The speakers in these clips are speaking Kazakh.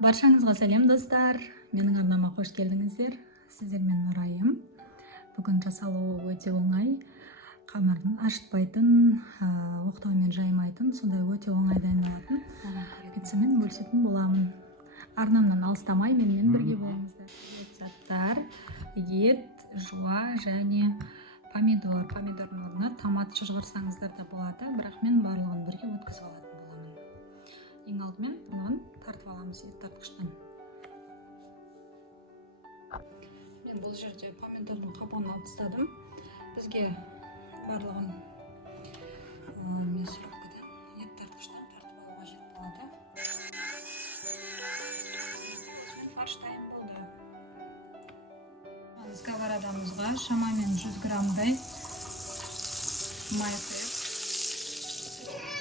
Баршаңызға сәлем достар. Менің арнама қош келдіңіздер. Сіздермен Нұрайым. Бүгін жасалуы өте оңай. Қамырын ашытпайтын, оқтаумен жаймайтын, сондай өте оңай дайындалатын пиццамен бөлісетін боламын. Арнамнан алыстамай менімен бірге болыңыздар. Заттар: ет, жуа және помидор. Помидордың орнына томат шығарсаңыздар да болады, бірақ мен барлығын бірге өткізіп алатын боламын. Ең алдымен бұны тартып аламыз ет тартқыштан. Мен бұл жерде помидордың қабығын алып тастадым. Бізге барлығын ет тартқыштан тартып алуға қажет болады. Фарш дайын болды. Сковородамызға шамамен 100 граммдай май құйып,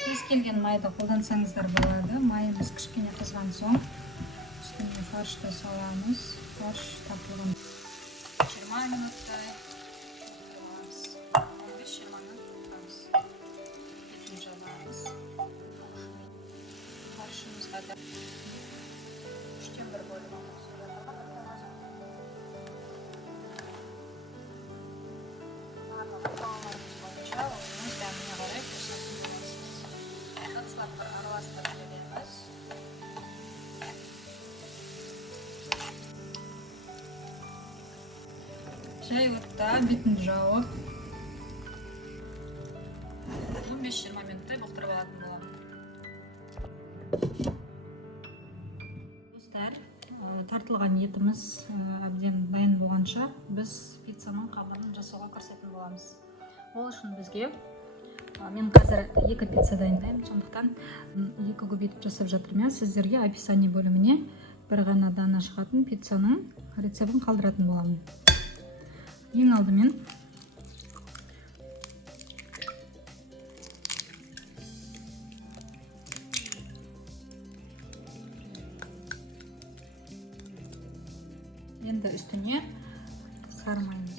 кез келген майды қолдансаңыздар болады. Майымыз кішкене қызған соң үстіне фаршты саламыз. Фарш тартылған 20 минуттай отырамыз. 15-20 минут отырамыз. Етін жабамыз. Фаршымызға да 3-тен 1 бөліп аламыз. Араластырып береміз. Жай отта бетін жауып 15-20 минуттай бұқтырып алатын боламын. Достар, тартылған етіміз әбден дайын болғанша біз пиццаның қамырын жасауға кірісетін боламыз. Ол үшін бізге мен қазір 2 пицца дайындаймын, сондықтан 2 көбейтіп жасап жатырмын. Сіздерге описание бөліміне бір ғана дана шығатын пиццаның рецебін қалдыратын боламын. Ең алдымен енді үстіне сары майымыз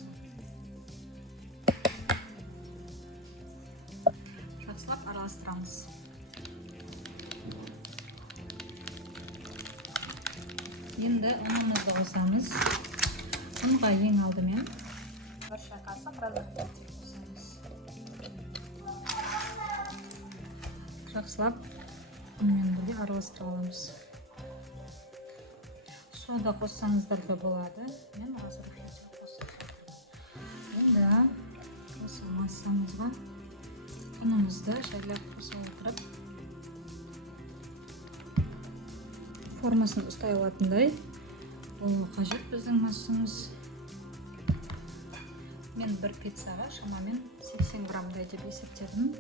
жақсылап араластырамыз. Енді ұнымызды қосамыз. Ұнға ең алдымен 1 шай қасық разрыхлитель қосамыз. Жақсылап ұнмен бірге араластыра аламыз. Сода қоссаңыздар да болады. Мен разрыхлитель қосып. Енді осы массамызға ұнымызды жайлап қоса отырып, формасын ұстай алатындай болуы қажет біздің массамыз. Мен бір пиццаға шамамен 80 граммдай деп есептедім.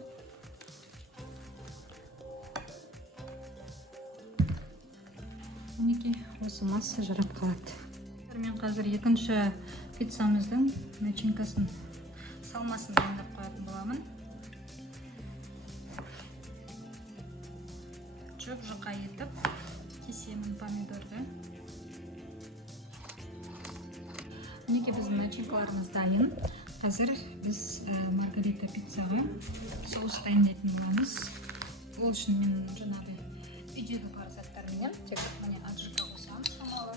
Мінекей осы масса жарап қалады. Мен қазір екінші пиццамыздың начинкасын, салмасын дайындап қоятын боламын. Жұқа етіп кесемін помидорды. Мінекей біздің начинкаларымыз дайын. Қазір біз маргарита пиццаға соус дайындайтын боламыз. Ол үшін мен жаңағы үйдегі бар заттармен тек міне аджика қосамын шамалы.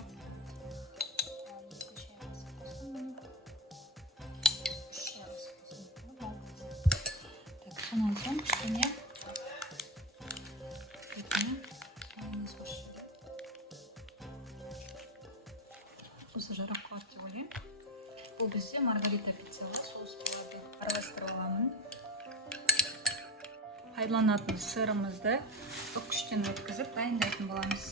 Сонан соң кішкене осы жарап қалады деп ойлаймын. Бұл бізде маргарита пиццаға соус болады. Араластырып аламын. Пайдаланатын сырымызды үккіштен өткізіп дайындайтын боламыз.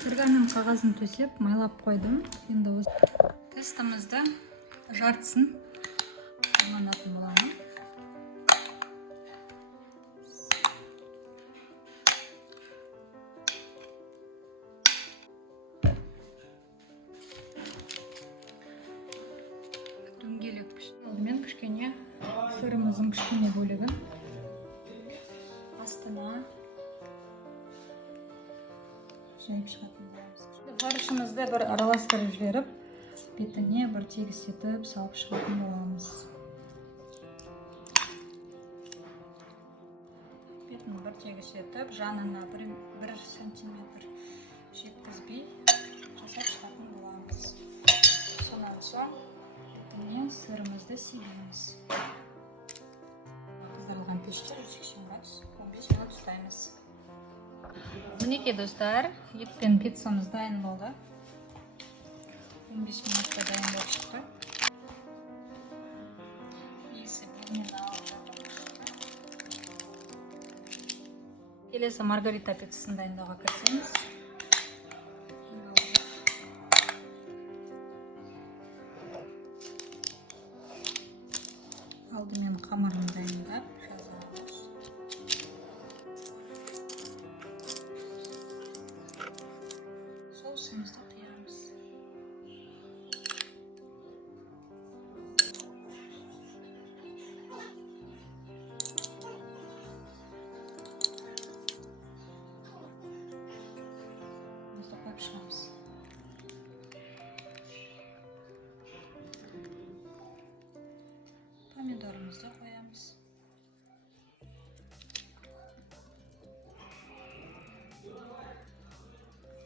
Пергамент қағазын төсеп майлап қойдым. Енді осы тестімізді жартысын пайдаланатын боламын. Алдымен кішкене сырымыздың кішкене бөлігін астына жайып шығатын боламыз. Фаршымызды бір араластырып жіберіп, бетіне бір тегістетіп салып шығатын боламыз. Бетін бір тегіс етіп, жанына 1 сантиметр жеткізбей жасап шығатын боламыз. Сонан соң бұтымен сырымызды себеміз. Қыздырылған пеште 180 градус 15 минут ұстаймыз. Мінекей достар, ет пен пиццамыз дайын болды. 15 минутта дайын болып шықты. Иісі бұрыннан алып. Келесі маргарита пиццасын дайындауға кірісеміз. Алдымен қамырын дайындап жазамыз. Соусымызды құямыз. Қойып шығамыз. Помидорымызды қоямыз.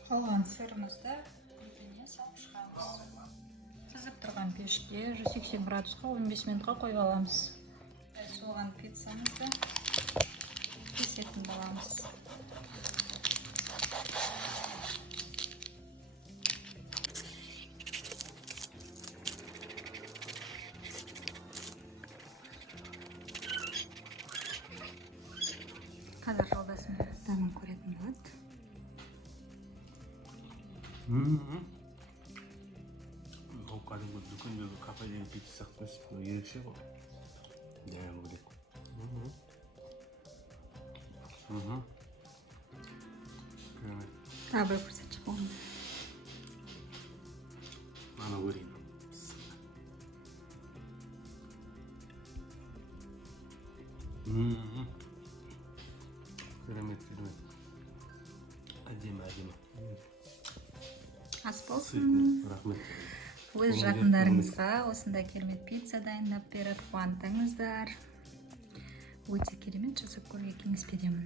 Қалған сырымызды көбіне салып шығамыз. Қызып тұрған пешке 180 градусқа 15 минутқа қойып аламыз. Соған пиццамызды кесетін боламыз. Қазір жолдасым дәмін көретін болады. Бұл кәдімгі дүкендегі кафедегі пицца сияқты ерекше ғой. Дәмі бөлек. Тағы бір көрсетші болмын. Ана көрейін. Керемет. Әдемі. Ас болсын. Рахмет. Өз жақындарыңызға осындай керемет пицца дайындап беріп қуантыңыздар. Өте керемет жасап көруге кеңес беремін.